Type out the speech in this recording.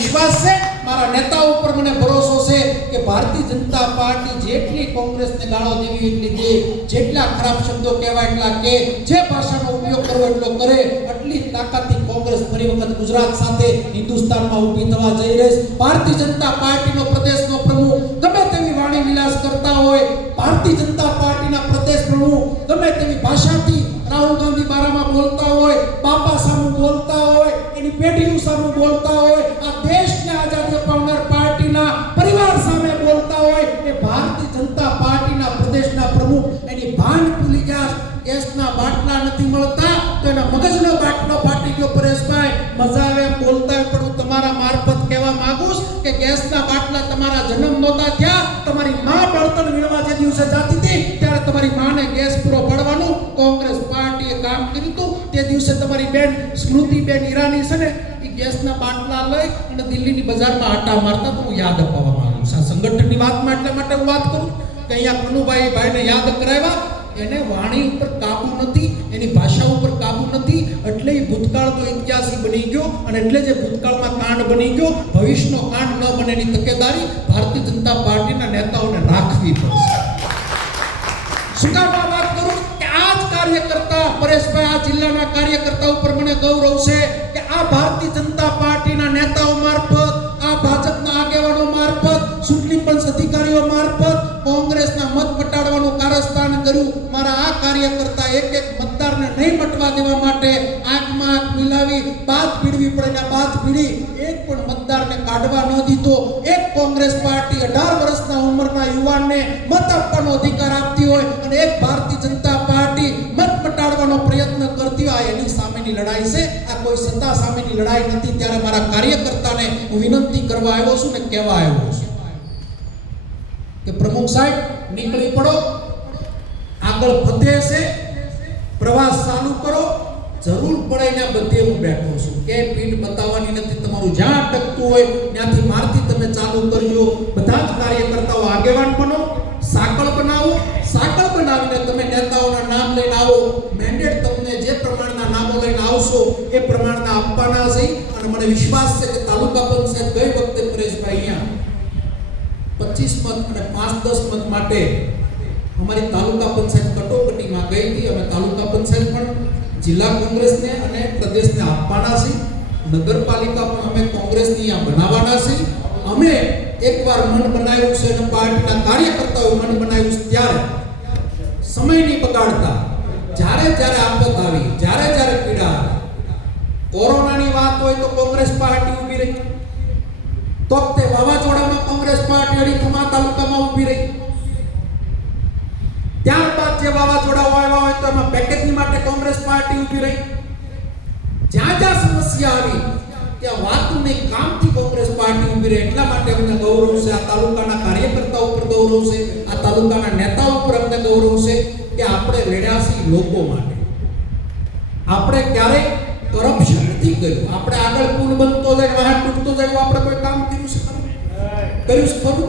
વિશ્વાસ છે, મારા નેતાઓ ઉપર મને ભરોસો છે કે ભારતીય જનતા પાર્ટી જેટલી કોંગ્રેસને ગાળો દેવી એટલી દે, જેટલા ખરાબ શબ્દો કહેવાય એટલા કે, જે ભાષાનો ઉપયોગ કરવો એટલો કરે, આટલી તાકાતથી કોંગ્રેસ ફરી વખત ગુજરાત સાથે હિન્દુસ્તાનમાં ઊભી થવા જઈ રહી છે. ભારતીય જનતા પાર્ટીનો પ્રદેશનો પ્રમુખ ગમે તેવી વાણી વિલાસ કરતા હોય, ભારતીય જનતા પાર્ટીના પ્રદેશ પ્રમુખ ગમે તેવી ભાષાથી રાહુલ ગાંધી બારામાં બોલતા હોય, બાપા સામું બોલતા હોય, એની પેઢીઓ સામું બોલતા હોય, આ દેશને આઝાદી અપાવનાર પાર્ટીના પરિવાર સામે બોલતા હોય, એ ભારતીય જનતા પાર્ટીના પ્રદેશના પ્રમુખ એની ભાન ભૂલી ગયા. ગેસના બાટલા નથી મળતા તો એના મગજનો બાટલો ફાટી ગયો. પરેશભાઈ, મજા આવે એમ બોલતા હોય, પણ હું તમારા મારફત કહેવા માંગુ છું કે ગેસના બાટલા તમારા જન્મ નહોતા થયા, તમારી માં બળતણ વીણવા જે દિવસે જાતી હતી ત્યારે તમારી માને ગેસ પૂરો પાડવાનું કોંગ્રેસ પાર્ટીએ કામ કર્યું હતું. તે દિવસે તમારી બેન સ્મૃતિબેન ઈરાની છે ને, એ ગેસના બાટલા લઈ અને દિલ્હીની બજારમાં આટા મારતા તો હું યાદ અપાવવા માંગુ છું. આ સંગઠનની વાતમાં એટલા માટે હું વાત કરું કે અહીંયા કનુભાઈ ભાઈને યાદ કરાવ્યા, એને વાણી ઉપર કાબુ નથી, એની ભાષા ઉપર કાબુ નથી, એટલે એ ભૂતકાળનો ઇતિહાસી બની ગયો, અને એટલે જે ભૂતકાળમાં કાંડ બની ગયો, ભવિષ્યનો કાંડ ન બને એની તકેદારી ભારતીય જનતા પાર્ટીના નેતાઓને રાખવી પડશે. શું કામ આ વાત કરું કે આ જ કાર્યકર્તા પરેશભાઈ, આ જિલ્લાના કાર્યકર્તા ઉપર મને ગૌરવ છે કે આ ભારતીય જનતા પાર્ટીના નેતાઓ મારફત, આ ભાજપના આગેવાનો મારફત, ચૂંટણી પંચ અધિકારીઓ મારફત કોંગ્રેસના મત ઘટાડવાનું કારસ્તાન કર્યું. મારા આ કાર્યકર્તા એક એક મતદારને નહીં મટવા દેવા માટે આંખમાં આંખ મિલાવી બાદ ભીડવી પડે ને બાદ ભીડી, એક પણ મતદારને કાઢવા ન દીધો. એક કોંગ્રેસ પાર્ટી 18 વર્ષના ઉંમરના યુવાનને મત આપવાનો અધિકાર આપતી હોય અને એક ભારતીય જનતા પાર્ટી મત મટાડવાનો પ્રયત્ન કરતી હોય, આ એની સામેની લડાઈ છે. આ કોઈ સત્તા સામેની લડાઈ નથી. ત્યારે મારા કાર્યકર્તાને હું વિનંતી કરવા આવ્યો છું ને કહેવા આવ્યો છું કે પ્રમુખ સાહેબ નીકળી પડો, આગળ વધે છે, પ્રવાસ ચાલુ કરો, જરૂર પડે ને બધે હું બેઠો છું, કે પીઠ બતાવવાની નથી. તમારું જ્યાં અટકતું હોય ત્યાંથી મારથી તમે ચાલુ કરજો. બધા જ કાર્યકર્તાઓ આગેવાન બનો, સાંકળ બનાવો, સાંકળ બનાવીને તમે નેતાઓના નામ લઈને આવો. મેન્ડેટ તમને જે પ્રમાણના નામો લઈને આવશો એ પ્રમાણના આપવાના છે. અને મને વિશ્વાસ છે કે તાલુકા પંચાયત ગઈ વખતે પરેશભાઈ અહીંયા 25 મત અને 5-10 મત માટે અમારી તાલુકા પંચાયત કટોકટીમાં ગઈ હતી. અમે તાલુકા પંચાયત પણ જિલ્લા કોંગ્રેસને અને પ્રદેશને આપવાના છે. નગરપાલિકા પણ અમે કોંગ્રેસની અહીંયા બનાવવાના છે. અમે એકવાર મન બનાવ્યું છે અને પાર્ટીના કાર્યકર્તાઓએ મન બનાવ્યું છે, ત્યારે સમયની બગાડતા, જ્યારે જ્યારે આફત આવી, જ્યારે જ્યારે પીડા આવી, કોરોનાની વાત હોય તો કોંગ્રેસ પાર્ટી ઊભી રહી, તો તે વાવાઝોડામાં કોંગ્રેસ પાર્ટી અડીખમા તાલુકામાં ઊભી રહી. ત્યારબાદ જે વાવાઝોડા આવ્યા હોય તો એમાં પેકેજની માટે કોંગ્રેસ પાર્ટી ઊભી રહી. જ્યાં જ્યાં સમસ્યા આવી ત્યાં વાતને કામથી કોંગ્રેસ પાર્ટી ઊભી રહી. એટલા માટે અમને ગૌરવ છે, આ તાલુકાના કાર્યકર્તાઓ ઉપર ગૌરવ છે, આ તાલુકાના નેતાઓ ઉપર અમને ગૌરવ છે કે આપણે લડ્યા છીએ લોકો માટે. આપણે ક્યારેય કરપ્શન નથી કર્યું. આપણે આગળ પુલ બનતો જાય, વાહન તૂટતો જાય, આપણે કોઈ કામ કર્યું છે ખરું?